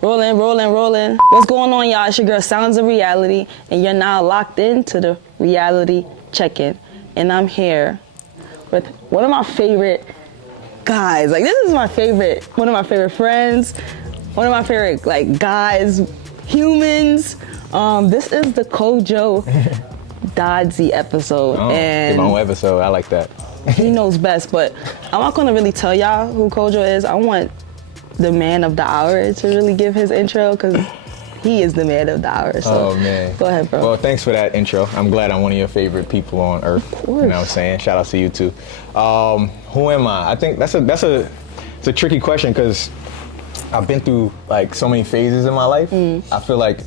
Rolling, rolling, rolling. What's going on, y'all? It's your girl, Sounds of Reality, and you're now locked into the Reality Check-In. And I'm here with one of my favorite guys. Like, this is my favorite, one of my favorite friends, one of my favorite, like, guys, humans. This is the Kojo Dodzy episode. Oh, and my own episode. I like that. He knows best, but I'm not gonna really tell y'all who Kojo is. I want the man of the hour to really give his intro, because he is the man of the hour. So oh man, go ahead, bro. Well, thanks for that intro. I'm glad I'm one of your favorite people on earth. Of course. You know what I'm saying? Shout out to you too. Who am I? I think it's a tricky question, because I've been through like so many phases in my life. I feel like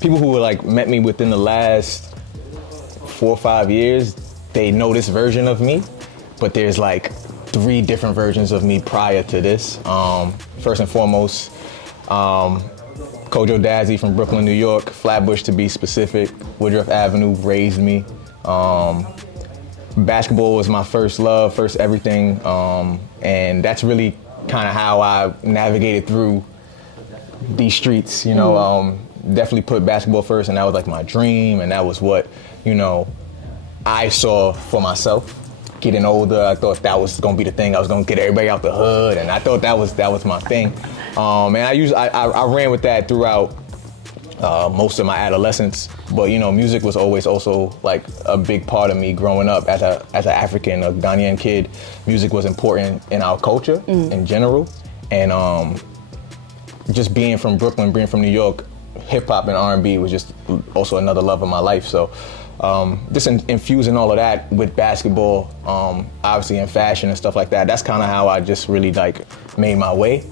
people who like met me within the last 4 or 5 years, they know this version of me, but there's like 3 different versions of me prior to this. First and foremost, Kojo Dazzy from Brooklyn, New York, Flatbush to be specific. Woodruff Avenue raised me. Basketball was my first love, first everything, and that's really kind of how I navigated through these streets. You know, definitely put basketball first, and that was like my dream, and that was what, you know, I saw for myself. Getting older, I thought that was gonna be the thing. I was gonna get everybody out the hood, and I thought that was my thing. And I ran with that throughout most of my adolescence. But you know, music was always also like a big part of me growing up as an African, a Ghanaian kid. Music was important in our culture in general, and just being from Brooklyn, being from New York, hip hop and R&B was just also another love of my life. So. Just infusing all of that with basketball, obviously in fashion and stuff like that. That's kind of how I just really like made my way.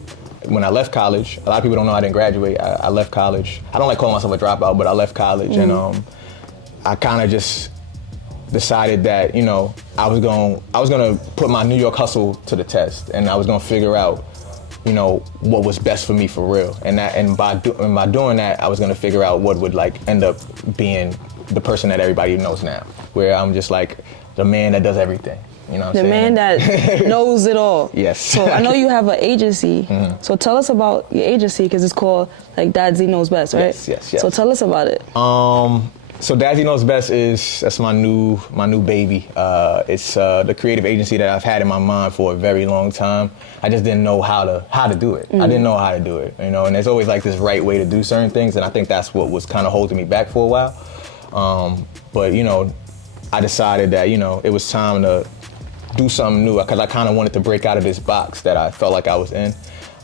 When I left college, a lot of people don't know I didn't graduate. I left college. I don't like calling myself a dropout, but I left college, and I kind of just decided that, you know, I was gonna put my New York hustle to the test, and I was gonna figure out, you know, what was best for me for real. And by doing that, I was gonna figure out what would like end up being the person that everybody knows now, where I'm just like the man that does everything. You know what I'm saying? The man that knows it all. Yes. So I know you have an agency. So tell us about your agency, because it's called like Dazzy Knows Best, right? Yes. So tell us about it. So Dazzy Knows Best that's my new baby. It's the creative agency that I've had in my mind for a very long time. I just didn't know how to do it. I didn't know how to do it, you know. And there's always like this right way to do certain things, and I think that's what was kind of holding me back for a while. But you know, I decided that, you know, it was time to do something new, because I kind of wanted to break out of this box that I felt like I was in.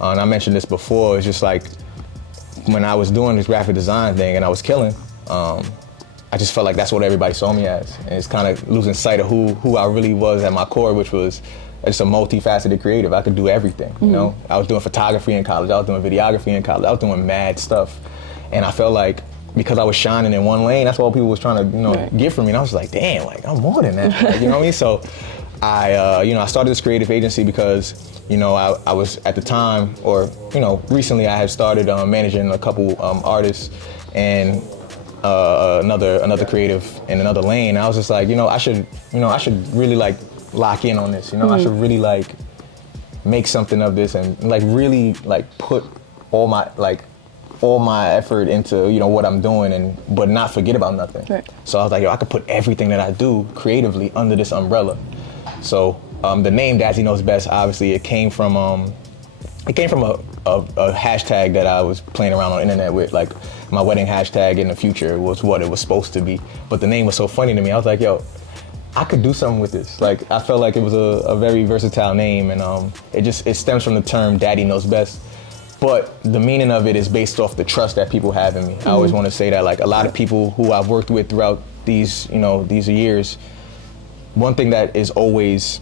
And I mentioned this before. It's just like when I was doing this graphic design thing and I was killing. I just felt like that's what everybody saw me as, and it's kind of losing sight of who I really was at my core, which was just a multifaceted creative. I could do everything. You know, I was doing photography in college. I was doing videography in college. I was doing mad stuff, and I felt like, because I was shining in one lane, that's what people was trying to, you know, get from me. And I was like, damn, like I'm more than that. Like, you know what I mean? So I started this creative agency because, you know, I was at the time, or, you know, recently I had started managing a couple artists and another creative in another lane. I was just like, I should really like lock in on this. You know, I should really like make something of this and like really like put all my effort into, you know, what I'm doing, but not forget about nothing. Right. So I was like, I could put everything that I do creatively under this umbrella. So the name Dazzy Knows Best, obviously, it came from a hashtag that I was playing around on the internet with. Like my wedding hashtag in the future was what it was supposed to be, but the name was so funny to me. I was like, yo, I could do something with this. Like I felt like it was a very versatile name, and it stems from the term Daddy Knows Best. But the meaning of it is based off the trust that people have in me. I always want to say that, like, a lot of people who I've worked with throughout these years, one thing that is always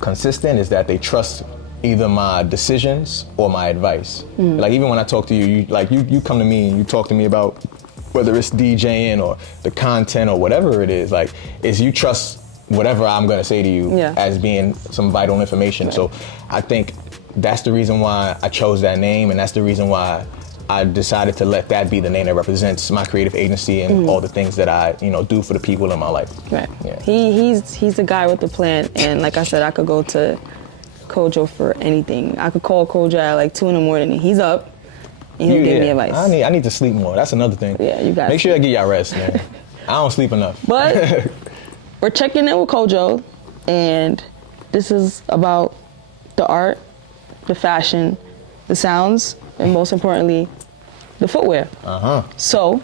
consistent is that they trust either my decisions or my advice. Like even when I talk to you, you come to me and you talk to me about whether it's DJing or the content or whatever it is, like, is you trust whatever I'm gonna say to you as being some vital information. Right. So I think that's the reason why I chose that name, and that's the reason why I decided to let that be the name that represents my creative agency and all the things that I, do for the people in my life. Right. Yeah. He's the guy with the plan, and like I said, I could go to Kojo for anything. I could call Kojo at like 2 in the morning and he's up. and he'll give me advice. I need to sleep more. That's another thing. Yeah, you got. Make sure I get y'all rest, man. I don't sleep enough. But we're checking in with Kojo, and this is about the art, the fashion, the sounds, and most importantly, the footwear. So,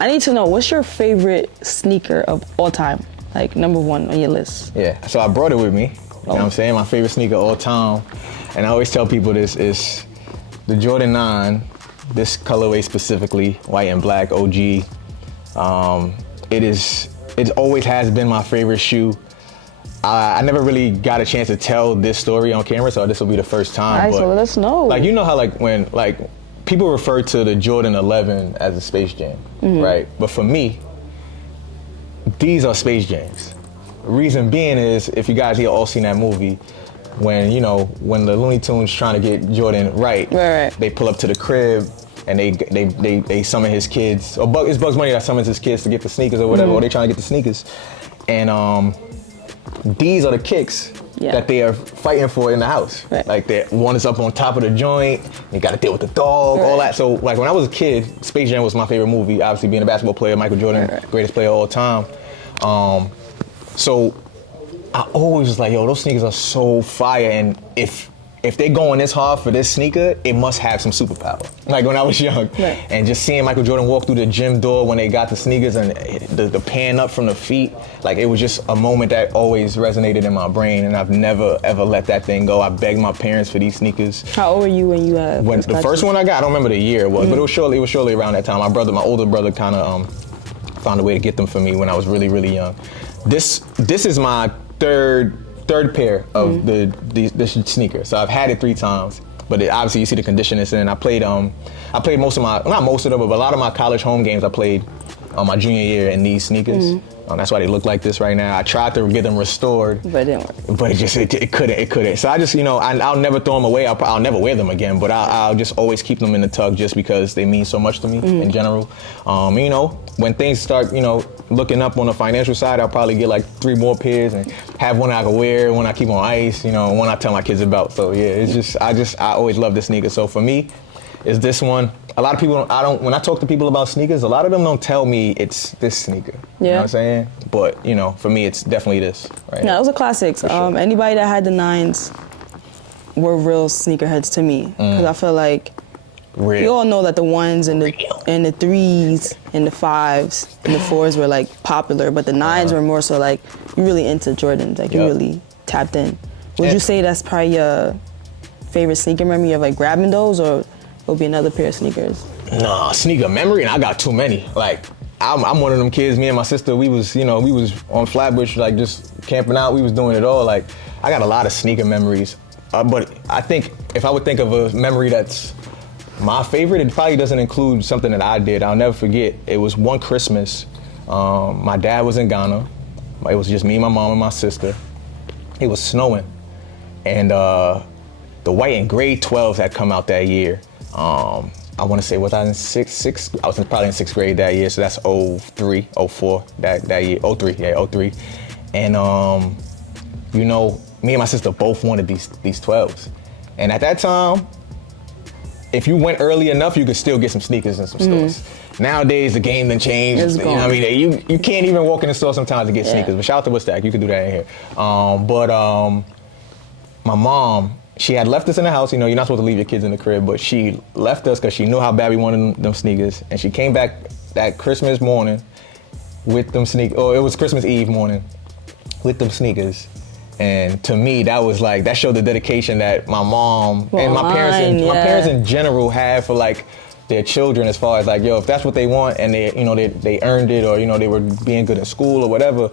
I need to know, what's your favorite sneaker of all time? Like number one on your list. Yeah, so I brought it with me. You know what I'm saying? My favorite sneaker of all time. And I always tell people this is the Jordan 9, this colorway specifically, white and black OG. It always has been my favorite shoe. I never really got a chance to tell this story on camera, so this will be the first time. All right, so let us know. Like, you know how when people refer to the Jordan 11 as a Space Jam, right? But for me, these are Space Jams. Reason being is, if you guys here all seen that movie, when the Looney Tunes trying to get Jordan right, they pull up to the crib and they summon his kids, or it's Bugs Bunny that summons his kids to get the sneakers or whatever, or they trying to get the sneakers, and these are the kicks that they are fighting for in the house. Like one is up on top of the joint, you got to deal with the dog, all that. So like when I was a kid, Space Jam was my favorite movie. Obviously being a basketball player, Michael Jordan, greatest player of all time. So I always was like, yo, those sneakers are so fire, and if they're going this hard for this sneaker, it must have some superpower. Like when I was young, and just seeing Michael Jordan walk through the gym door when they got the sneakers and the pan up from the feet, like it was just a moment that always resonated in my brain, and I've never ever let that thing go. I begged my parents for these sneakers. How old were you when you had? When the first one I got, I don't remember the year it was, but it was surely around that time. My older brother, kind of found a way to get them for me when I was really, really young. This is my third pair of this sneaker. So I've had it 3 times, but obviously you see the condition it's in. I played most of my, not most of them, but a lot of my college home games I played my junior year in these sneakers. That's why they look like this right now. I tried to get them restored, but it didn't work. But it couldn't. So I just, I'll never throw them away. I'll never wear them again, but I'll just always keep them in the tug just because they mean so much to me in general. When things start, looking up on the financial side, I'll probably get like 3 more pairs and have one I can wear, one I keep on ice, one I tell my kids about. So yeah, it's just, I always love this sneaker. So for me, it's this one. A lot of people, when I talk to people about sneakers, a lot of them don't tell me it's this sneaker. You know what I'm saying? But, for me, it's definitely this. Right? No, those are classics. Sure. Anybody that had the 9s were real sneakerheads to me. Because I feel like we all know that the 1s and the 3s and the 5s and the 4s were like popular, but the 9s were more so like you really into Jordans, like you really tapped in. Would you say that's probably your favorite sneaker memory of like grabbing those, or it would be another pair of sneakers? Nah, sneaker memory, and I got too many. Like, I'm one of them kids, me and my sister, we was on Flatbush, like just camping out, we was doing it all. Like, I got a lot of sneaker memories. But I think if I would think of a memory that's my favorite, it probably doesn't include something that I did. I'll never forget, it was one Christmas, my dad was in Ghana. It was just me, my mom, and my sister. It was snowing. And the white and gray 12s had come out that year. I want to say, was I in six? I was probably in 6th grade that year, so that's 03, 04, that year, 03. And me and my sister both wanted these 12s. And at that time, if you went early enough, you could still get some sneakers in some stores. Nowadays, the game done changed. It's gone. You know what I mean? You can't even walk in the store sometimes to get sneakers. But shout out to Woodstack, you can do that in here. My mom, she had left us in the house. You're not supposed to leave your kids in the crib, but she left us because she knew how bad we wanted them sneakers. And she came back that Christmas morning with them sneakers, or it was Christmas Eve morning with them sneakers. And to me, that showed the dedication that my mom and my parents in general have for like their children, as far as like, yo, if that's what they want and they earned it, or they were being good in school or whatever.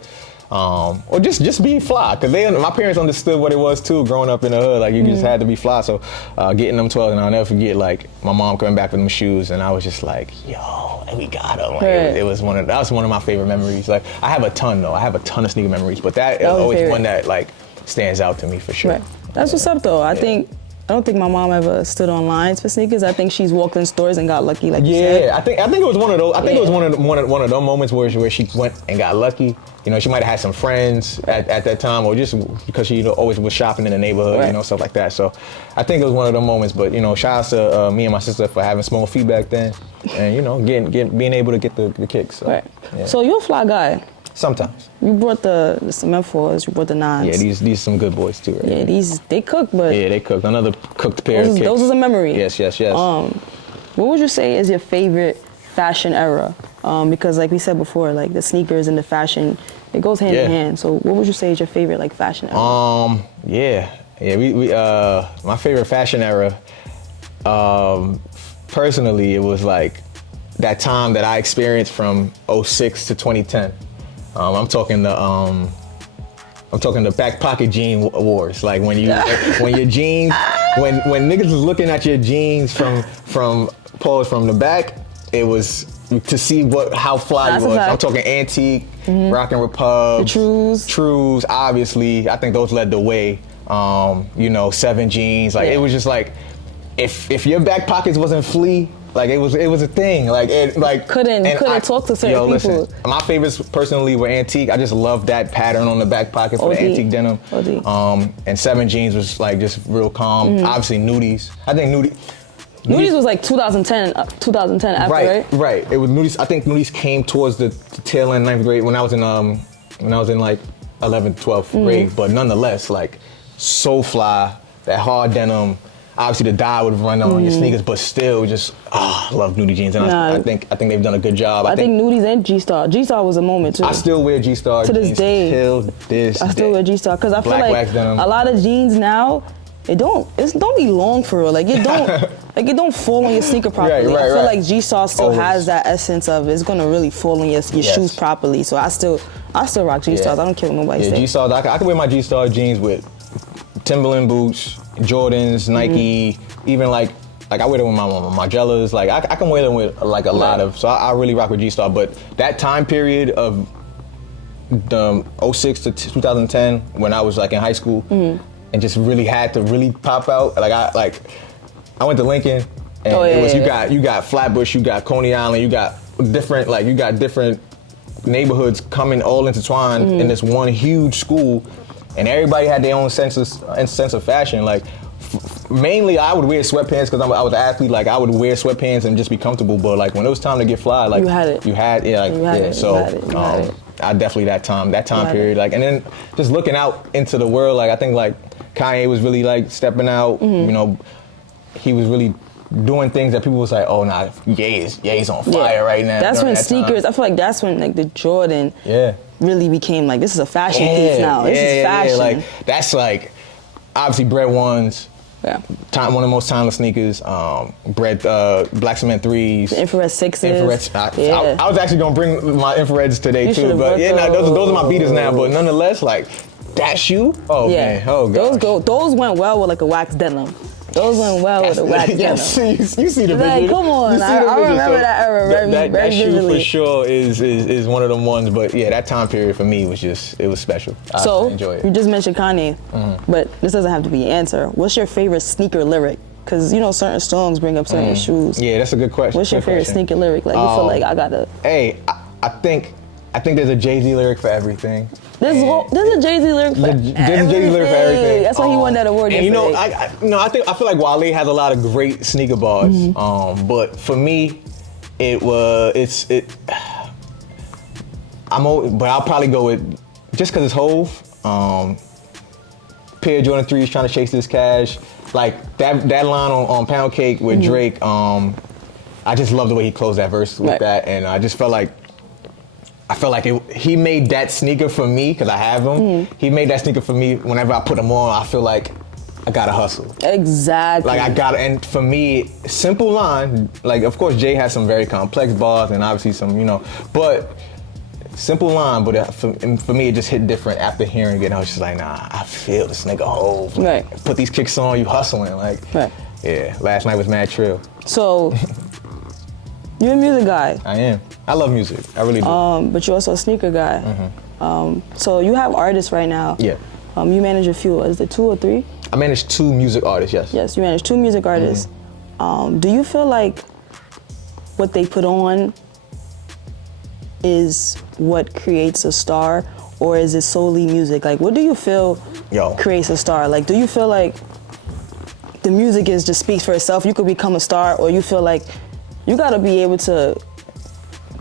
Or just being fly, because my parents understood what it was too, growing up in the hood. Like, you just had to be fly. So getting them 12, and I'll never forget, like, my mom coming back with them shoes, and I was just like, yo, we got them. Like, that was one of my favorite memories. Like, I have a ton though. I have a ton of sneaker memories, but that is always one that like stands out to me for sure. Right. That's what's up though. I think I don't think my mom ever stood on lines for sneakers. I think she's walked in stores and got lucky, like you said. Yeah, I think it was one of those. I think it was one of those moments where she went and got lucky. You know, she might have had some friends at that time, or just because she always was shopping in the neighborhood, Right. you know, stuff like that. So I think it was one of those moments. But you know, shout out to me and my sister for having small feet back then, and you know, being able to get the kicks. So, Right. yeah. So you're a fly guy. Sometimes. You brought the cement fours, you brought the nines. Yeah, these some good boys too. Right? Yeah, they cook, but Yeah, they cooked. Another cooked pair of kicks. those is a memory. Yes. What would you say is your favorite fashion era? Because like we said before, like the sneakers and the fashion, it goes hand in hand. So what would you say is your favorite like fashion era? We my favorite fashion era, personally, it was like that time that I experienced from 06 to 2010. I'm talking the back pocket jean wars. Like when your jeans, when niggas was looking at your jeans from the back, it was to see how fly you was. I'm talking antique, rockin' Repubs, The Trues, obviously. I think those led the way. You know, 7 jeans. Like it was just like, if your back pockets wasn't flea, like it was a thing. Like it couldn't talk to certain people. Listen, my favorites personally were antique. I just love that pattern on the back pocket for the antique denim. And 7 jeans was like just real calm. Obviously nudies. I think Nudies was like 2010 after, right? Right. It was nudies. I think nudies came towards the tail end 9th grade when I was in like 11th, 12th grade. But nonetheless, like so fly, that hard denim. Obviously, the dye would run on your sneakers, but still, just I love nudie jeans, and I think they've done a good job. I think nudies and G-Star. G-Star was a moment too. I still wear G-Star to this jeans day. Till this I still day. wear G-Star because I feel like a lot of jeans now, it don't be long for real. Like it don't fall on your sneaker properly. I feel like G-Star still has that essence of it's gonna really fall on your shoes properly. So I still rock G-Stars. I don't care what nobody says. G-Stars. I can wear my G-Star jeans with Timberland boots, Jordans, Nike, even like I wear them with my Jellas. Like I can wear them with like a lot of. So I really rock with G-Star. But that time period of the 06 to 2010 when I was like in high school and just really had to really pop out. I went to Lincoln and it was you got Flatbush, you got Coney Island, you got different neighborhoods coming all intertwined in this one huge school. And everybody had their own sense of fashion. Like, mainly I would wear sweatpants because I was an athlete. Like, I would wear sweatpants and just be comfortable. But like when it was time to get fly, like you had it. You had it. So I definitely that time period. Like, and then just looking out into the world. Like I think like Kanye was really like stepping out. You know, he was really doing things that people was like, oh nah, Ye's on fire right now. That's when sneakers. I feel like that's when like the Jordan. Really became like, this is a fashion piece now. This is fashion. Like that's like obviously Bred Ones. Yeah. One of the most timeless sneakers. Black Cement 3s. The infrared 6s. I was actually gonna bring my infrareds today too, but those are my beaters now. But nonetheless, like that shoe. Oh man. Oh gosh. Those went well with like a wax denim. Those went well with a wax denim. You see the like, video. come on, I remember that era very that shoe vividly. for sure is one of them ones. But yeah, that time period for me was it was special. I enjoy it. You just mentioned Kanye, but this doesn't have to be your answer. What's your favorite sneaker lyric? Because you know certain songs bring up certain shoes. Yeah, that's a good question. What's your favorite sneaker lyric? Like you feel like I gotta. Hey, I think there's a Jay-Z lyric for everything. There's a Jay-Z lyric for everything. There's a Jay-Z lyric for everything. That's why he won that award. And you know, I feel like Wale has a lot of great sneaker bars. But for me, but I'll probably go with just because it's Hove. Pair of Jordan 3s trying to chase this cash. Like that line on Pound Cake with Drake. I just love the way he closed that verse with that, and I just felt like. He made that sneaker for me because I have them. He made that sneaker for me. Whenever I put them on, I feel like I gotta hustle. Exactly. Like I gotta, and for me, simple line. Like of course Jay has some very complex bars and obviously some, but simple line. But for me, it just hit different after hearing it. And I was just like, nah, I feel this nigga Hove. Like, put these kicks on, you hustling. Like, yeah. Last night was mad trill. So, you're a music guy. I am. I love music. I really do. But you're also a sneaker guy. So you have artists right now. Yeah. You manage a few. Is it 2 or 3? I manage 2 music artists, yes. Yes, you manage 2 music artists. Do you feel like what they put on is what creates a star, or is it solely music? Like, what do you feel creates a star? Like, do you feel like the music just speaks for itself, you could become a star, or you feel like you gotta be able to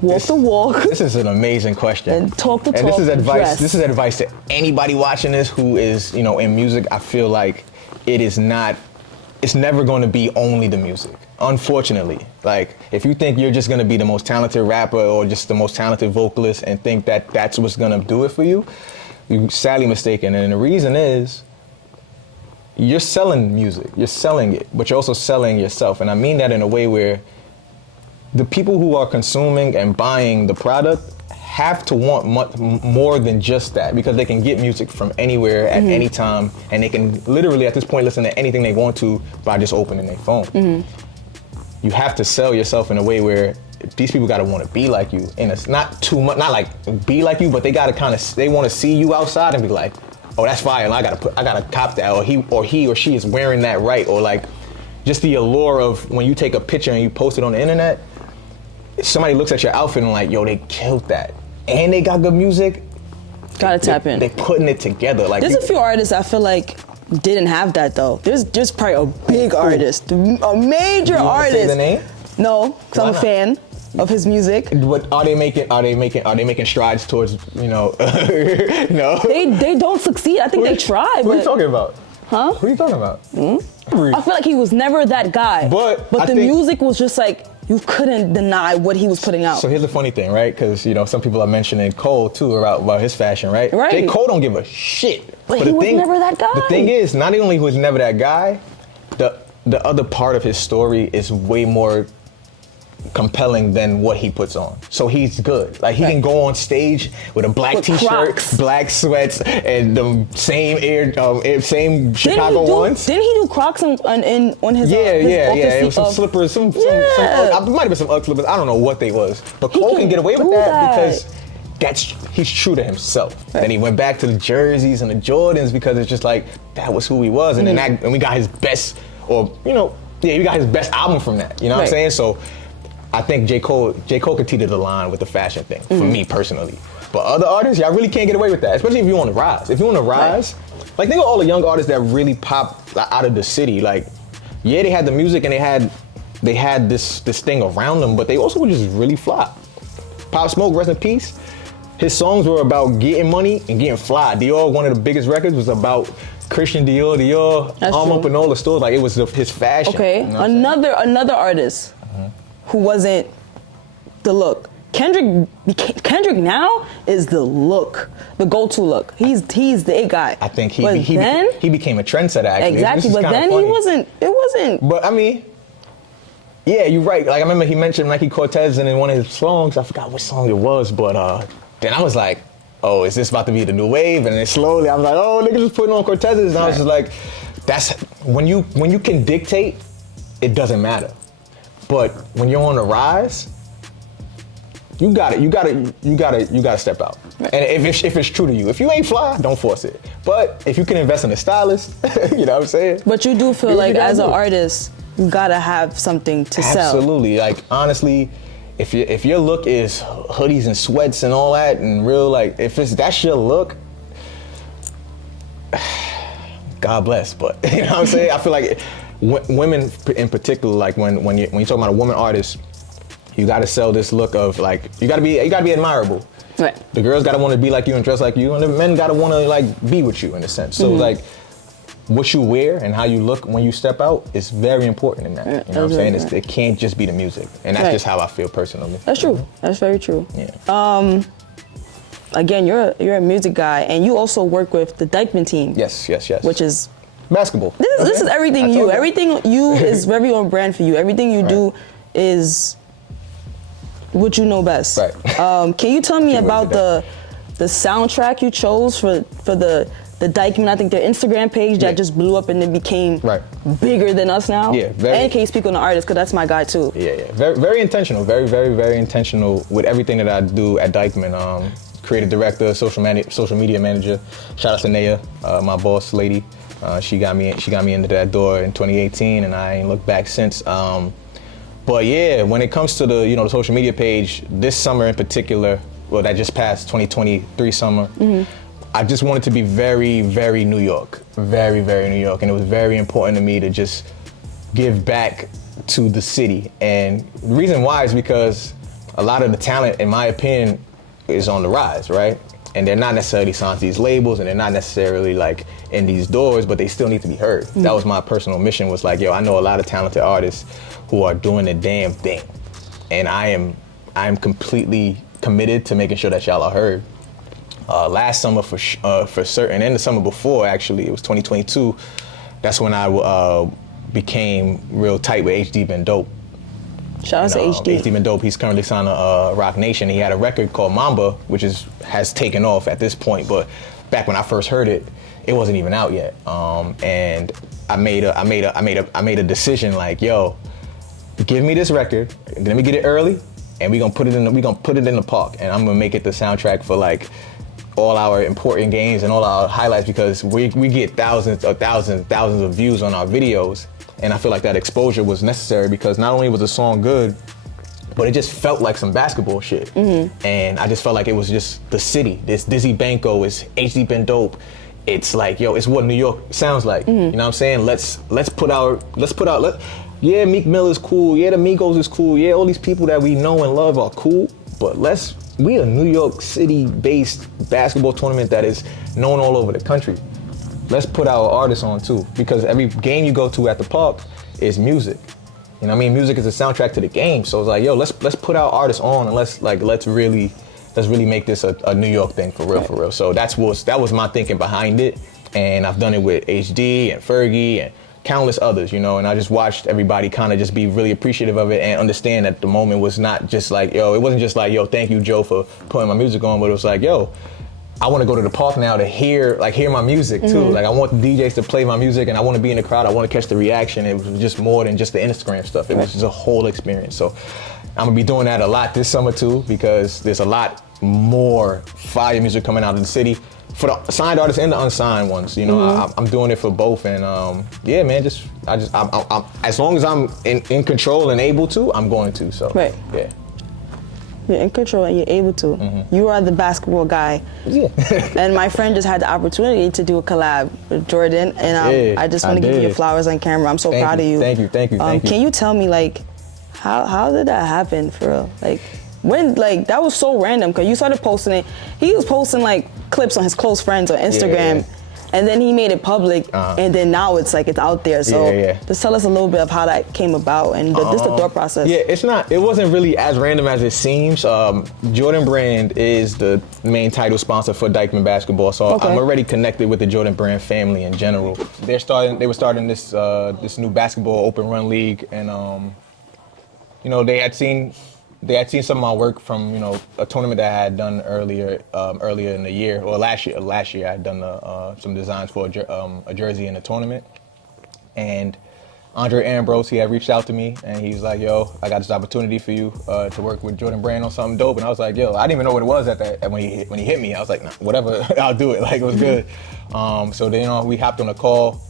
walk the walk? This is an amazing question. And talk the talk. And this is advice. Dress. This is advice to anybody watching this who is, in music. I feel like it's never going to be only the music. Unfortunately, like if you think you're just going to be the most talented rapper or just the most talented vocalist and think that that's what's going to do it for you, you're sadly mistaken. And the reason is you're selling music, you're selling it, but you're also selling yourself. And I mean that in a way where the people who are consuming and buying the product have to want much more than just that, because they can get music from anywhere at any time, and they can literally at this point listen to anything they want to by just opening their phone. You have to sell yourself in a way where these people gotta want to be like you, and it's not too much, not like be like you, but they gotta they want to see you outside and be like, oh, that's fire, and I gotta cop that, or he or she is wearing that right, or like just the allure of when you take a picture and you post it on the internet, somebody looks at your outfit and like, yo, they killed that. And they got good music. Gotta tap in. They putting it together. Like there's a few artists I feel like didn't have that though. There's probably a big artist, a major artist. Say the name? No, because I'm a fan of his music. But are they making strides towards, No. They don't succeed. I think they try. Who are you talking about? Huh? Who are you talking about? I feel like he was never that guy. But the music was just like, you couldn't deny what he was putting out. So here's the funny thing, right? Because, some people are mentioning Cole, too, about his fashion, right? Right. J. Cole don't give a shit. But he was never that guy. The thing is, not only was he never that guy, the other part of his story is way more compelling than what he puts on. So he's good. Like he can go on stage with a black t-shirt, Crocs, black sweats, and the same Chicago ones. Didn't he do Crocs on his It was some slippers, some it might have been some UGG slippers. I don't know what they was. But Cole can get away with that because he's true to himself. Right. Then he went back to the jerseys and the Jordans because it's just like that was who he was, and then we got his best, we got his best album from that. You know what I'm saying? So I think J. Cole could teeter the line with the fashion thing, for me personally. But other artists, y'all really can't get away with that, especially if you want to rise. If you want to rise, like think of all the young artists that really pop out of the city. Like, they had the music and they had this thing around them, but they also were just really fly. Pop Smoke, rest in peace. His songs were about getting money and getting fly. Dior, one of the biggest records, was about Christian Dior, up in all the stores. Like it was his fashion. Okay, another artist who wasn't the look. Kendrick now is the look, the go-to look. He's the it guy. I think he became a trendsetter actually. Exactly, but then funny. It wasn't. But I mean, yeah, you're right. Like I remember he mentioned Nike Cortez in one of his songs. I forgot what song it was, but then I was like, oh, is this about to be the new wave? And then slowly I was like, oh, niggas just putting on Cortezes, and I was just like, that's when you can dictate, it doesn't matter. But when you're on the rise, you gotta step out. Right. And if it's true to you, if you ain't fly, don't force it. But if you can invest in a stylist, you know what I'm saying? But you do feel like as an artist, you gotta have something to sell. Absolutely. Like honestly, if your look is hoodies and sweats and all that, and real like if that's your look, God bless. But you know what I'm saying? I feel like women in particular, like when you're talking about a woman artist, you got to sell this look of like you got to be admirable. Right. The girls got to want to be like you and dress like you, and the men got to want to like be with you in a sense. So like what you wear and how you look when you step out is very important in that. You know what I'm saying? It can't just be the music, and that's just how I feel personally. That's true. That's very true. Yeah. Again, you're a music guy, and you also work with the Dykeman team. Yes. Which is basketball. This is everything you. Everything you is very on brand for you. Everything you do is what you know best. Right. Can you tell me about the soundtrack you chose for the Dykeman? I think their Instagram page that just blew up and it became bigger than us now. Yeah. And can you speak on the artist, because that's my guy too. Yeah. Very, very intentional. Very, very, very intentional with everything that I do at Dykeman. Creative director, social media manager. Shout out to Naya, my boss lady. She got me into that door in 2018, and I ain't looked back since. But yeah, when it comes to the the social media page, this summer in particular, well, that just passed 2023 summer, I just wanted to be very, very New York, very, very New York, and it was very important to me to just give back to the city. And the reason why is because a lot of the talent, in my opinion, is on the rise, right? And they're not necessarily signed to these labels, and they're not necessarily like in these doors, but they still need to be heard. That was my personal mission, was like, yo, I know a lot of talented artists who are doing the damn thing, and I am completely committed to making sure that y'all are heard. Last summer for certain, and the summer before, actually, it was 2022, that's when I became real tight with HD Been Dope. Shout out to HD. HD Been Dope, he's currently signed to Rock Nation. He had a record called Mamba, which has taken off at this point, but back when I first heard it, it wasn't even out yet. And I made a decision like, yo, give me this record, let me get it early, and we gonna put it in the park, and I'm gonna make it the soundtrack for like all our important games and all our highlights, because we get thousands of views on our videos, and I feel like that exposure was necessary, because not only was the song good, but it just felt like some basketball shit. And I just felt like it was just the city. This Dizzy Banko, it's HD Been Dope. It's like, yo, it's what New York sounds like. You know what I'm saying? Let's put out. Yeah, Meek Mill is cool. Yeah, the Migos is cool. Yeah, all these people that we know and love are cool. But we a New York City-based basketball tournament that is known all over the country. Let's put our artists on too, because every game you go to at the park is music. You know what I mean? Music is a soundtrack to the game. So it's like, yo, let's put our artists on, and let's really make this a New York thing for real, for real. So that was my thinking behind it, and I've done it with HD and Fergie and countless others, and I just watched everybody kind of just be really appreciative of it and understand that the moment was not just like, yo, it wasn't just like, yo, thank you, Joe, for putting my music on, but it was like, yo, I want to go to the park now to hear my music too. Like, I want the DJs to play my music, and I want to be in the crowd. I want to catch the reaction. It was just more than just the Instagram stuff. It was just a whole experience. So I'm gonna be doing that a lot this summer too, because there's a lot more fire music coming out of the city for the signed artists and the unsigned ones. I'm doing it for both, and yeah, man, I'm as long as I'm in control and able to, I'm going to. So right. Yeah. You're in control and you're able to. You are the basketball guy. Yeah. And my friend just had the opportunity to do a collab with Jordan, and I just want to give you your flowers on camera. I'm so proud of you. Thank you. Can you tell me, like, how did that happen for real? Like, when, like, that was so random, because you started posting it. He was posting like clips on his close friends on Instagram. Yeah. And then he made it public, and then now it's out there. So just tell us a little bit of how that came about, and just the thought process. Yeah, it wasn't really as random as it seems. Jordan Brand is the main title sponsor for Dykeman Basketball, so I'm already connected with the Jordan Brand family in general. They were starting this new basketball open run league, and they had seen some of my work from a tournament that I had done earlier in the year, or last year I had done some designs for a jersey in the tournament. And Andre Ambrose, he had reached out to me, and he's like, yo, I got this opportunity for you to work with Jordan Brand on something dope. And I was like, yo, I didn't even know what it was when he hit me. I was like, nah, whatever, I'll do it. Like, it was good. So then we hopped on a call,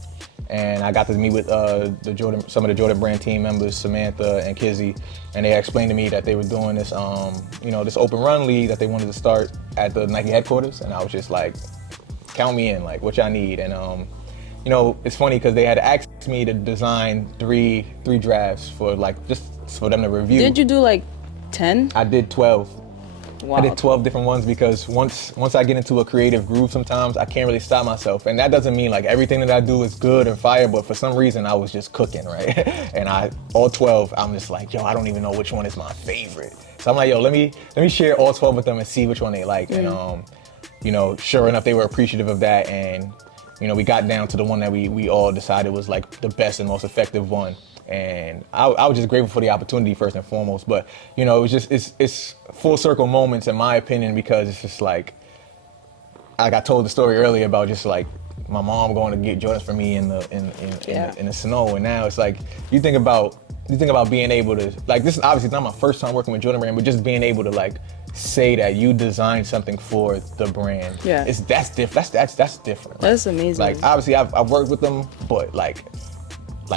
and I got to meet with some of the Jordan Brand team members, Samantha and Kizzy, and they explained to me that they were doing this, this open run league that they wanted to start at the Nike headquarters, and I was just like, count me in, like, what y'all need. And it's funny because they had asked me to design three drafts for just for them to review. Did you do like 10? I did 12. Wow. I did 12 different ones, because once I get into a creative groove, sometimes I can't really stop myself. And that doesn't mean like everything that I do is good and fire, but for some reason I was just cooking, right? And all 12, I'm just like, yo, I don't even know which one is my favorite. So I'm like, yo, let me share all 12 with them and see which one they like. And sure enough, they were appreciative of that, and we got down to the one that we all decided was like the best and most effective one. And I was just grateful for the opportunity first and foremost. But it was just it's full circle moments in my opinion, because it's just like I told the story earlier about just like my mom going to get Jordans for me in the snow, and now it's like you think about being able to, like, this is obviously not my first time working with Jordan brand, but just being able to like say that you designed something for the brand. Yeah. That's different. That's different. Right? That's amazing. Like obviously I've worked with them, but like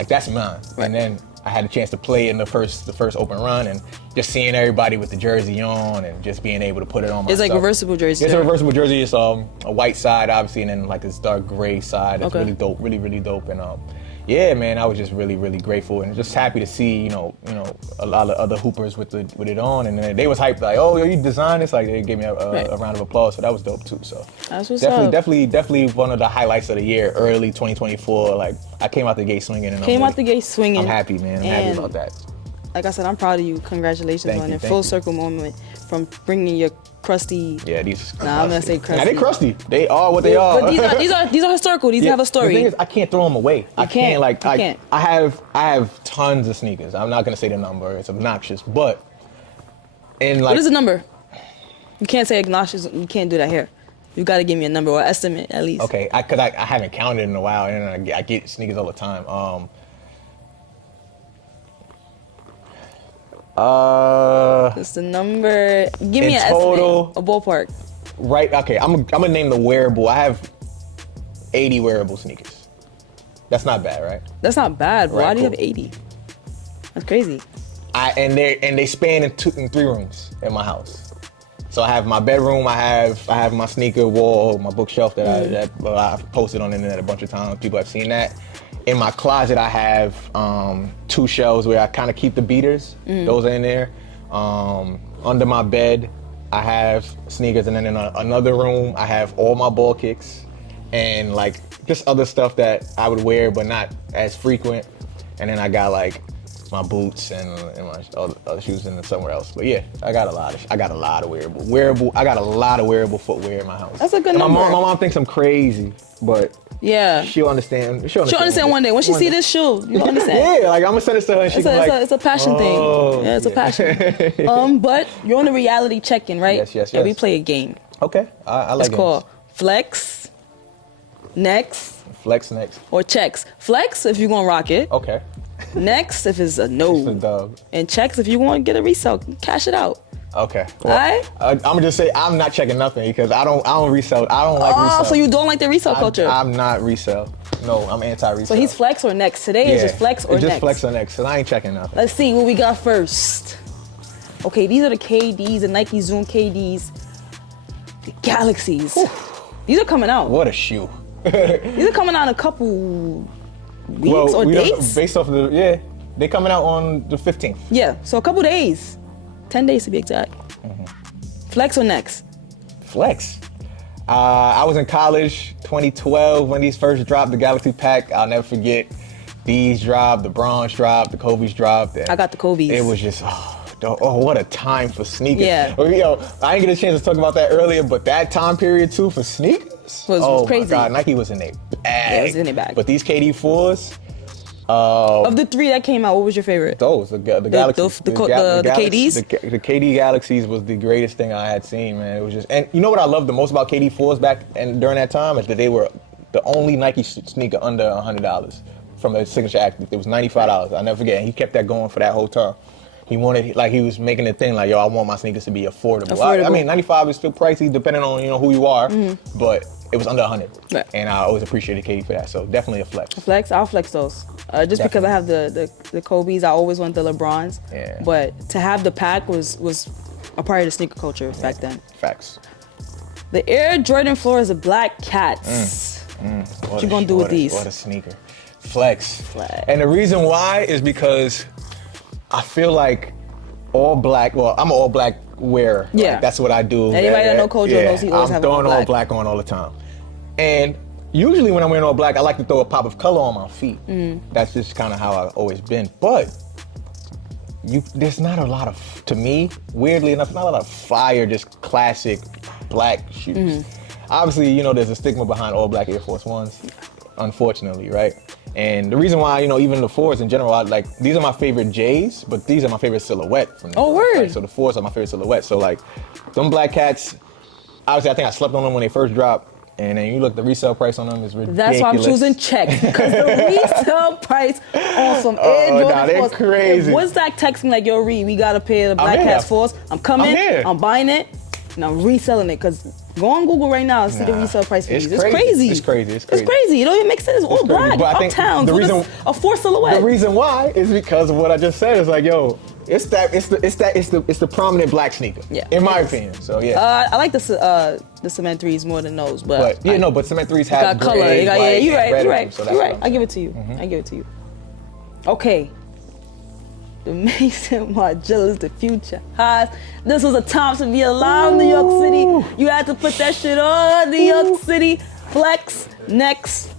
that's mine. Right. And then I had a chance to play in the first open run, and just seeing everybody with the jersey on and just being able to put it on myself. It's like reversible jersey. It's a reversible jersey. It's a white side, obviously, and then like this dark gray side. It's really dope, really dope. And yeah, man, I was just really grateful and just happy to see, you know, a lot of other hoopers with it on, and they was hyped like, oh, yo, you designed this, like they gave me a round of applause, so that was dope too. So that's what's up. Definitely one of the highlights of the year, early 2024. Like I came out the gate swinging, and I'm happy, man. I'm happy about that. Like I said, I'm proud of you. Congratulations on it. Full circle moment from bringing your crusty. Yeah, these. Nah, I'm gonna say crusty. Nah, they crusty. They are what they are. But these are historical. These have a story. The thing is, I can't throw them away. I can't. I have tons of sneakers. I'm not gonna say the number. It's obnoxious, but what is the number? You can't say obnoxious. You can't do that here. You got to give me a number or estimate at least. Okay, because I haven't counted in a while, and I get sneakers all the time. It's the number. Give me an total, estimate, a ballpark. Right. Okay. I'm gonna name the wearable. I have 80 wearable sneakers. That's not bad, right? That's not bad. But right, why do you have 80? That's crazy. And they span in 3 rooms in my house. So I have my bedroom. I have my sneaker wall, my bookshelf that I've posted on the internet a bunch of times. People have seen that. In my closet, I have 2 shelves where I kind of keep the beaters. Those are in there. Under my bed, I have sneakers, and then in another room, I have all my ball kicks and like just other stuff that I would wear but not as frequent. And then I got like my boots and my other shoes and somewhere else. But yeah, I got a lot of wearable. I got a lot of wearable footwear in my house. That's a good number. My mom thinks I'm crazy, but yeah, she'll understand. She'll understand one day. When she see this, you'll understand. Yeah, like I'm gonna send this to her, and it's a passion thing. Yeah, it's a passion. But you're on the reality check-in, right? Yes. And we play a game. Okay, I like it. It's called Flex, Next, or Checks. Flex if you're gonna rock it. Okay. Next if it's a no. It's a dub. And checks if you want to get a resale, cash it out. Okay. Well, all right. I'm gonna just say I'm not checking nothing because I don't resell. I don't like resell. Oh, so you don't like the resale culture? I'm not resell. No, I'm anti-resell. So he's flex or next? Today is just flex or it's next? Just flex or next. So I ain't checking nothing. Let's see what we got first. Okay, these are the KDs, the Nike Zoom KDs, the Galaxies. Whew. These are coming out. What a shoe. These are coming out in a couple weeks or days? Based off of they coming out on the 15th. Yeah, so a couple days. 10 days to be exact. Flex or next? Flex. I was in college 2012 when these first dropped, the Galaxy Pack. I'll never forget. These dropped, the Bronze dropped, the Kobe's dropped. I got the Kobe's. It was just, what a time for sneakers. Yeah. I didn't get a chance to talk about that earlier, but that time period too for sneakers was crazy. My God, Nike was in their bag. Yeah, it was in their bag. But these KD4s, of the 3 that came out, what was your favorite? Those, the Galaxies. The KDs? The KD Galaxies was the greatest thing I had seen, man. It was just, and you know what I loved the most about KD4s back and during that time is that they were the only Nike sneaker under $100 from the signature active. It was $95. I'll never forget. And he kept that going for that whole time. He wanted, like, he was making a thing like, yo, I want my sneakers to be affordable. I mean, 95 is still pricey depending on, who you are, but it was under 100. Right. And I always appreciated KD for that. So definitely a flex. A flex? I'll flex those. Just because I have the Kobe's, I always want the LeBrons. Yeah. But to have the pack was a part of the sneaker culture back then. Facts. The Air Jordan 4 is a black cats. What you gonna do with these? What a sneaker. Flex. And the reason why is because I feel like all black, I'm an all black wearer. Yeah. Like, that's what I do. Anybody that know Kojo knows he always have all black. I'm throwing all black on all the time. And usually when I'm wearing all black, I like to throw a pop of color on my feet. That's just kind of how I've always been. But there's not a lot of, to me, weirdly enough, not a lot of fire, just classic black shoes. Obviously, there's a stigma behind all black Air Force Ones, unfortunately, right? And the reason why, even the 4s in general, these are my favorite J's, but these are my favorite silhouette from them. Oh, word. Right? So the 4s are my favorite silhouette. So them black cats, obviously I think I slept on them when they first dropped. And then you look, the resale price on them is ridiculous. That's why I'm choosing checks, because the resale price on some Air Jordan nah, they're 4s. crazy. If Woodstock texts me like, yo, Reed, we got a pair of Black Cats 4s. I'm coming, I'm buying it, and I'm reselling it, because go on Google right now and see the resale price for these. It's crazy. It's crazy. It's crazy. It don't even make sense. It's all black, uptown, a 4 silhouette. The reason why is because of what I just said. It's like, yo, it's the prominent black sneaker. Yeah, in my opinion. So yeah. I like the cement 3s more than those, but cement 3s have got color. Gray, white, you're right. So you're right. I give it to you. I give it to you. Okay. The Mason Margielas, the future highs. This was a time to be alive in New York City. You had to put that shit on. New York City flex next.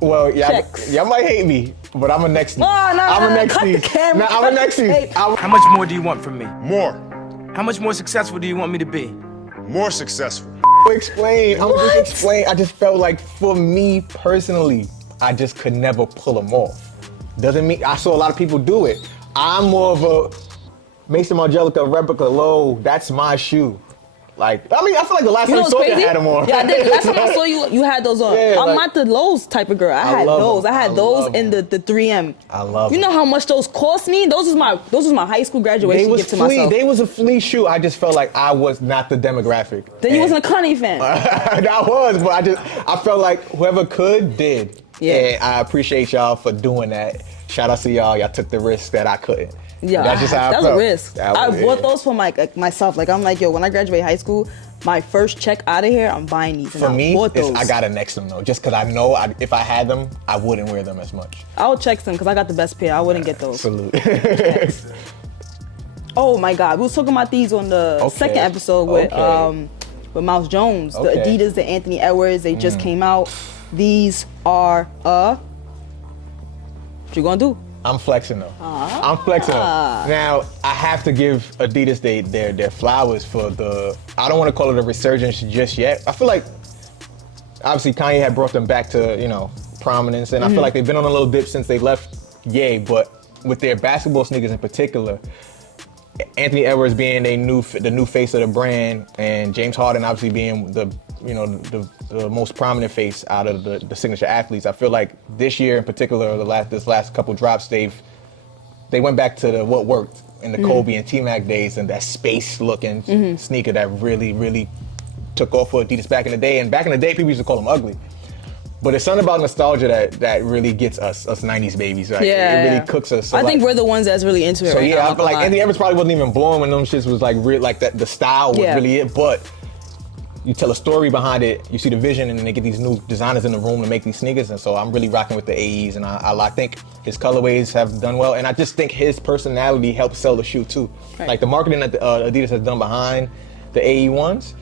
Well, y'all might hate me, but I'm a next. I'm a next. Cut the camera. I'm a next. How much more do you want from me? More. How much more successful do you want me to be? More successful. Explain. I'm just explain. I just felt like for me personally, I just could never pull them off. Doesn't mean I saw a lot of people do it. I'm more of a Mason Margiela replica low. That's my shoe. Like, I mean, I feel like the last time I saw you had them on. Yeah, I did. Last time I saw you had those on. Yeah, I'm not the lows type of girl. I had those. I had those in the 3M. I love You know how much those cost me? Those was my high school graduation gift to myself. They was a flea shoe. I just felt like I was not the demographic. Then you wasn't a Kanye fan. I was, but I felt like whoever could did. Yeah. And I appreciate y'all for doing that. Shout out to y'all. Y'all took the risk that I couldn't. Yeah, that's just how I felt. That was a risk. I bought those for myself. Like, I'm like, yo, when I graduate high school, my first check out of here, I'm buying these. And for me, bought those. I gotta next them though, just because I know if I had them, I wouldn't wear them as much. I would check them because I got the best pair. I wouldn't get those. Salute. Oh my God, we was talking about these on the second episode with Mouse Jones. The Adidas, the Anthony Edwards, they just came out. These are what you gonna do? I'm flexing them. I'm flexing them. Now, I have to give Adidas their flowers for I don't want to call it a resurgence just yet. I feel like, obviously, Kanye had brought them back to, prominence, and I feel like they've been on a little dip since they left Ye, but with their basketball sneakers in particular, Anthony Edwards being the new face of the brand, and James Harden obviously being the most prominent face out of the signature athletes. I feel like this year in particular, this last couple drops, they went back to what worked in the Kobe and T-Mac days, and that space looking sneaker that really, really took off for Adidas back in the day. And back in the day, people used to call them ugly. But it's something about nostalgia that really gets us 90s babies. Right? Yeah, it really cooks us. So I think we're the ones that's really into it. So right yeah, now, I feel like Anthony Edwards probably wasn't even born when them shits was like real, like that. The style was really it, but you tell a story behind it. You see the vision, and then they get these new designers in the room to make these sneakers. And so I'm really rocking with the AEs, and I think his colorways have done well, and I just think his personality helps sell the shoe too. Right. Like the marketing that Adidas has done behind the AE ones.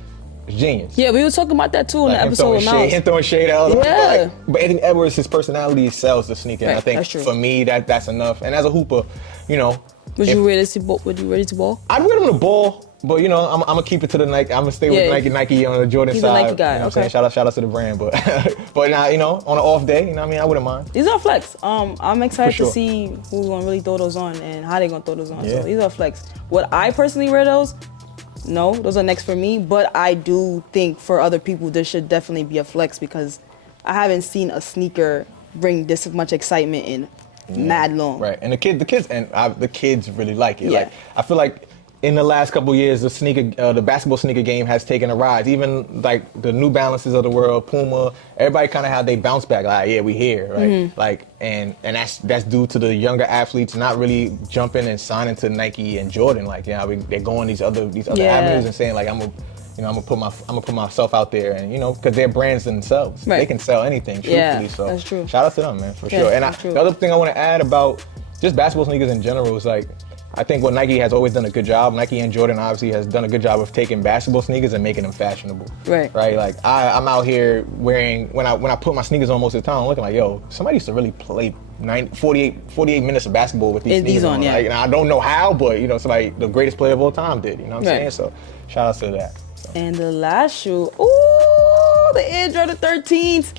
Genius. Yeah, we were talking about that too in the episode with Mouse. Him throwing shade out. Yeah. But Anthony Edwards, his personality sells the sneaker. Right, and I think for me that's enough. And as a hooper, Would you ready to ball? I'd wear them to ball, but I'm gonna keep it to the Nike. I'm gonna stay with Nike on the Jordan He's side. a Nike guy. You know what I'm saying? Shout out to the brand, but but now on an off day, I wouldn't mind. These are flex. I'm excited to see who's gonna really throw those on and how they're gonna throw those on. Yeah. So these are flex. Would I personally wear those? No, those are next for me, but I do think for other people there should definitely be a flex because I haven't seen a sneaker bring this much excitement in mad long. Right, and the kids really like it. Yeah. Like I feel like in the last couple of years, the basketball sneaker game has taken a rise. Even like the New Balances of the world, Puma, everybody kind of had they bounce back. Like, yeah, we here, right? Like, and that's due to the younger athletes not really jumping and signing to Nike and Jordan. Like, they're going these other avenues and saying like, I'm gonna put myself out there, and because they're brands themselves, they can sell anything. Truthfully, so that's true. Shout out to them, man, for sure. And the other thing I want to add about just basketball sneakers in general is like, I think what Nike has always done a good job, Nike and Jordan obviously has done a good job of taking basketball sneakers and making them fashionable. Right. Right. Like I'm out here wearing when I put my sneakers on most of the time, I'm looking like, yo, somebody used to really play 48 minutes of basketball with these sneakers on. Yeah. Like, and I don't know how, but somebody, the greatest player of all time did. You know what I'm saying? So shout out to that. So. And the last shoe, ooh, the Air Jordan 13s.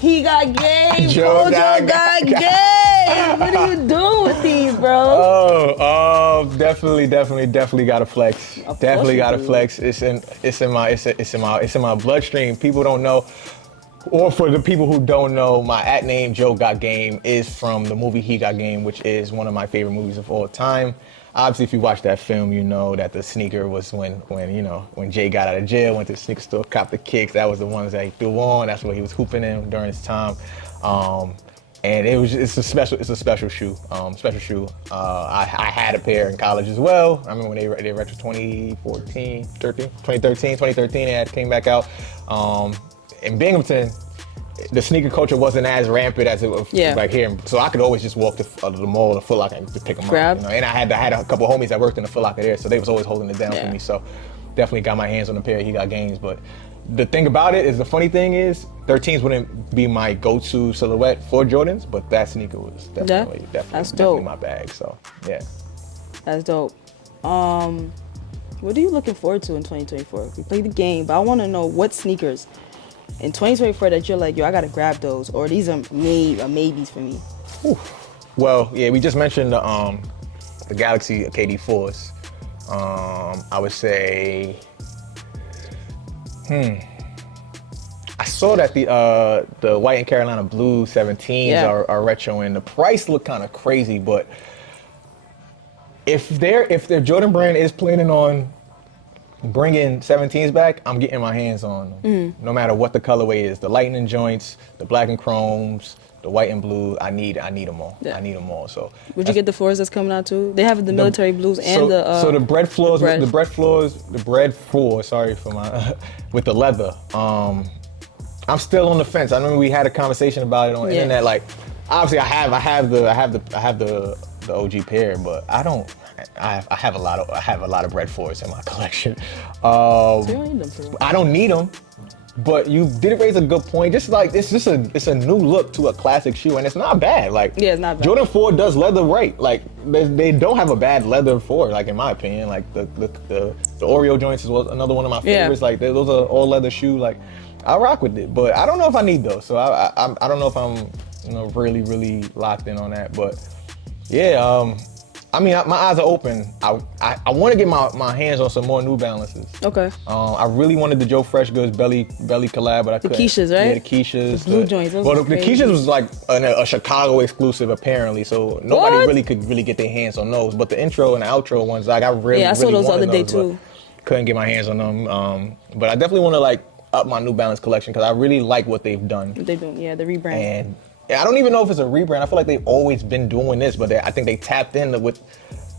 He got game. Kojo got game. What are you doing with these, bro? Definitely got to flex. Definitely got to flex. It's in my bloodstream. People don't know. or for the people who don't know, my @name Joe Got Game is from the movie He Got Game, which is one of my favorite movies of all time. Obviously, if you watch that film, you know that the sneaker was when Jay got out of jail, went to the sneaker store, copped the kicks. That was the ones that he threw on. That's what he was hooping in during his time. And it's a special shoe. I had a pair in college as well. I remember when they retro 2013, they came back out. In Binghamton, the sneaker culture wasn't as rampant as it was like here. So I could always just walk to the mall, the Foot Locker, and just pick them up. You know? And I had a couple homies that worked in the Foot Locker there, so they was always holding it down for me. So definitely got my hands on a pair of He Got Games. But the thing about it is, the funny thing is, 13s wouldn't be my go-to silhouette for Jordans, but that sneaker was definitely my bag. So yeah, that's dope. What are you looking forward to in 2024? We played the game, but I want to know what sneakers in 2024 that you're like, yo, I gotta grab those, or these are maybes for me. Ooh. Well, yeah, we just mentioned the Galaxy KD4s. I would say, I saw that the white and Carolina blue 17s are retro, and the price looked kind of crazy, but if their Jordan brand is planning on bringing 17s back, I'm getting my hands on them. No matter what the colorway is, the lightning joints, the black and chromes, the white and blue, I need them all. I need them all. So would you get the fours that's coming out too? They have the military blues and the bread floors, sorry for my with the leather. I'm still on the fence. I remember we had a conversation about it on the internet. Like, obviously, I have the OG pair, but I have a lot of bread fours in my collection. So you don't need them for real. I don't need them, but you did raise a good point. Just like it's a new look to a classic shoe, and it's not bad. Like, it's not bad. Jordan 4 does leather right. Like, they don't have a bad leather 4. Like, in my opinion, like the Oreo joints is another one of my favorites. Like, those are all leather shoe. Like, I rock with it, but I don't know if I need those. So I don't know if I'm really locked in on that. But yeah, I mean, my eyes are open. I want to get my hands on some more New Balances. Okay. I really wanted the Joe Fresh Goods belly collab, but I couldn't. The Keishas, right? Yeah, the Keishas. The blue joints. Those well, the Keishas was like a Chicago exclusive apparently, so nobody could get their hands on those. But the intro and the outro ones, like I really I saw those the other day those, too. Couldn't get my hands on them. But I definitely want to like up my New Balance collection because I really like what they've done. What they do, the rebrand. And I don't even know if it's a rebrand. I feel like they've always been doing this, but I think they tapped in with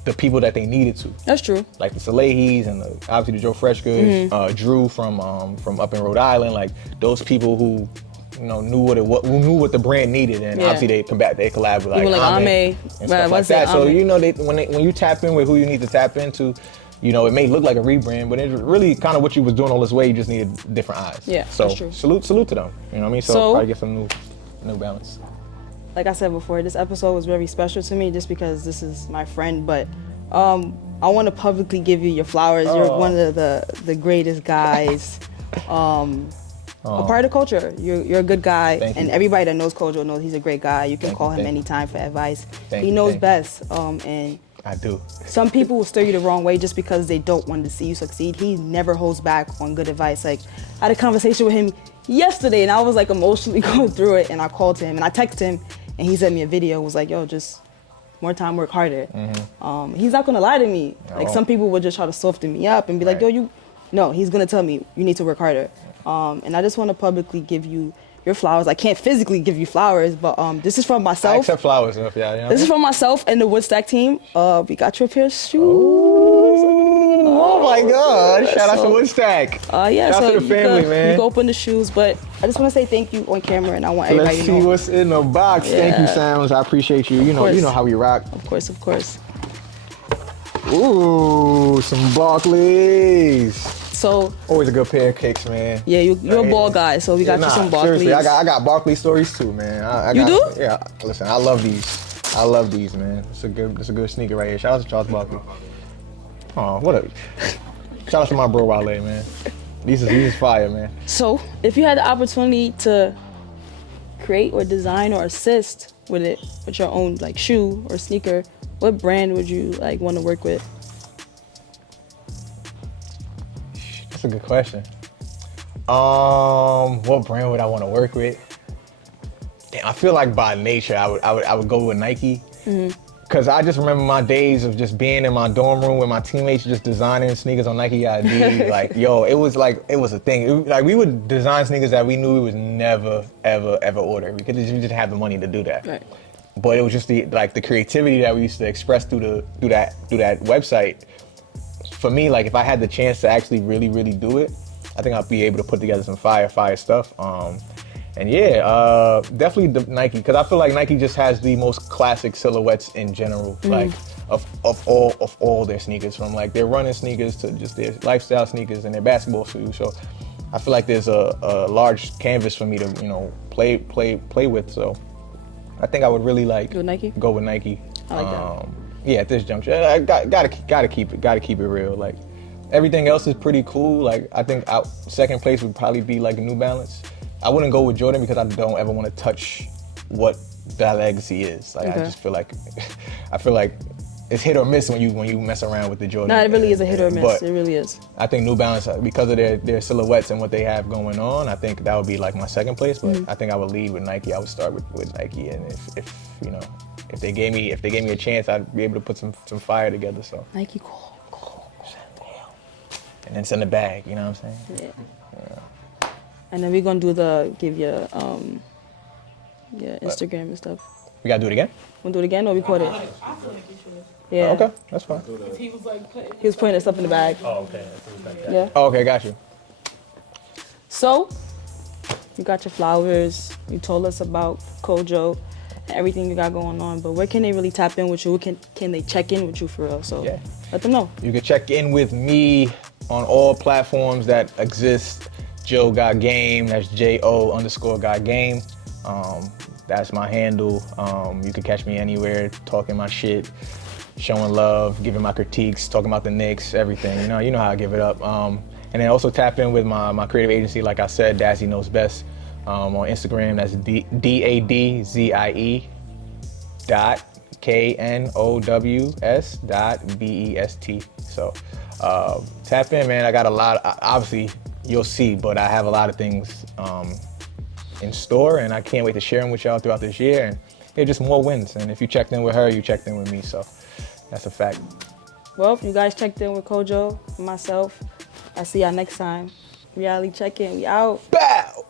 the people that they needed to. That's true. Like the Salehis and obviously the Joe Fresh Goods, Drew from up in Rhode Island. Like those people who knew what the brand needed, and obviously they collab with like Ame and stuff like that. So when you tap in with who you need to tap into, it may look like a rebrand, but it's really kind of what you was doing all this way. You just needed different eyes. Yeah, so that's true. Salute to them. You know what I mean? So probably get some New Balance. Like I said before, this episode was very special to me just because this is my friend, but I want to publicly give you your flowers. You're one of the greatest guys. A part of the culture. You're a good guy, and everybody that knows Kojo knows he's a great guy. You can call him anytime for advice. He knows best, and I do. Some people will steer you the wrong way just because they don't want to see you succeed. He never holds back on good advice. Like, I had a conversation with him yesterday, and I was like emotionally going through it, and I called him, and I texted him, and he sent me a video, was like, yo, just more time, work harder. He's not gonna lie to me. Like, some people would just try to soften me up and be like, yo, no, he's gonna tell me, you need to work harder. And I just wanna publicly give you your flowers. I can't physically give you flowers, but this is from myself. I accept flowers, This is from myself and the Woodstack team. We got you a pair of shoes. Oh my God! Shout out to Woodstack. Shout out to the family, man. You can open the shoes, but I just want to say thank you on camera, and I want everybody to know. Let's see what's in the box. Thank you, Sounds. I appreciate you. You know how we rock. Of course. Ooh, some Barclays. So always a good pair of kicks, man. Yeah, you're a ball guy, so we got you some Barclays. Seriously, I got Barclay stories too, man. You do? Yeah. Listen, I love these, man. It's a good sneaker right here. Shout out to Charles Barkley. Oh, what a shout out to my bro Wale, man. These is fire, man. So, if you had the opportunity to create or design or assist with it, with your own like shoe or sneaker, what brand would you like want to work with? That's a good question. What brand would I want to work with? Damn, I feel like by nature I would go with Nike. Cause I just remember my days of just being in my dorm room with my teammates, just designing sneakers on Nike ID. Like, yo, it was a thing. Like, we would design sneakers that we knew we would never, ever, ever order. We didn't have the money to do that. Right. But it was just the creativity that we used to express through that website. For me, like, if I had the chance to actually really, really do it, I think I'd be able to put together some fire stuff. And yeah, definitely the Nike, because I feel like Nike just has the most classic silhouettes in general, like of all their sneakers, from like their running sneakers to just their lifestyle sneakers and their basketball shoes. So I feel like there's a large canvas for me to play with. So I think I would really like go with Nike. I like that. Yeah, at this juncture, I gotta keep it real. Like, everything else is pretty cool. Like, I think second place would probably be like a New Balance. I wouldn't go with Jordan because I don't ever want to touch what that legacy is. Like, I just feel like it's hit or miss when you mess around with the Jordan. No, it really is a hit or miss. But it really is. I think New Balance, because of their silhouettes and what they have going on, I think that would be like my second place. But I think I would lead with Nike. I would start with Nike, and if they gave me a chance, I'd be able to put some fire together. So Nike, cool. And then send a bag. You know what I'm saying? Yeah. And then we're gonna give your Instagram and stuff. We gotta do it again? Wanna do it again or record it? Yeah. Oh, okay, that's fine. He was putting his stuff in the bag. Oh, okay. Yeah. Oh, okay, got you. So, you got your flowers. You told us about Kojo and everything you got going on. But where can they really tap in with you? Can they check in with you for real? So let them know. You can check in with me on all platforms that exist. Joe Got Game. That's JO_Got Game. That's my handle. You can catch me anywhere, talking my shit, showing love, giving my critiques, talking about the Knicks, everything. You know how I give it up. And then also tap in with my creative agency, like I said, Dazzy Knows Best. On Instagram, that's DADZIE.KNOWS.BEST. So tap in, man. I got a lot. Obviously, you'll see, but I have a lot of things in store, and I can't wait to share them with y'all throughout this year. And they're just more wins. And if you checked in with her, you checked in with me. So that's a fact. Well, if you guys checked in with Kojo and myself, I'll see y'all next time. Reality check-in. We out. Bow!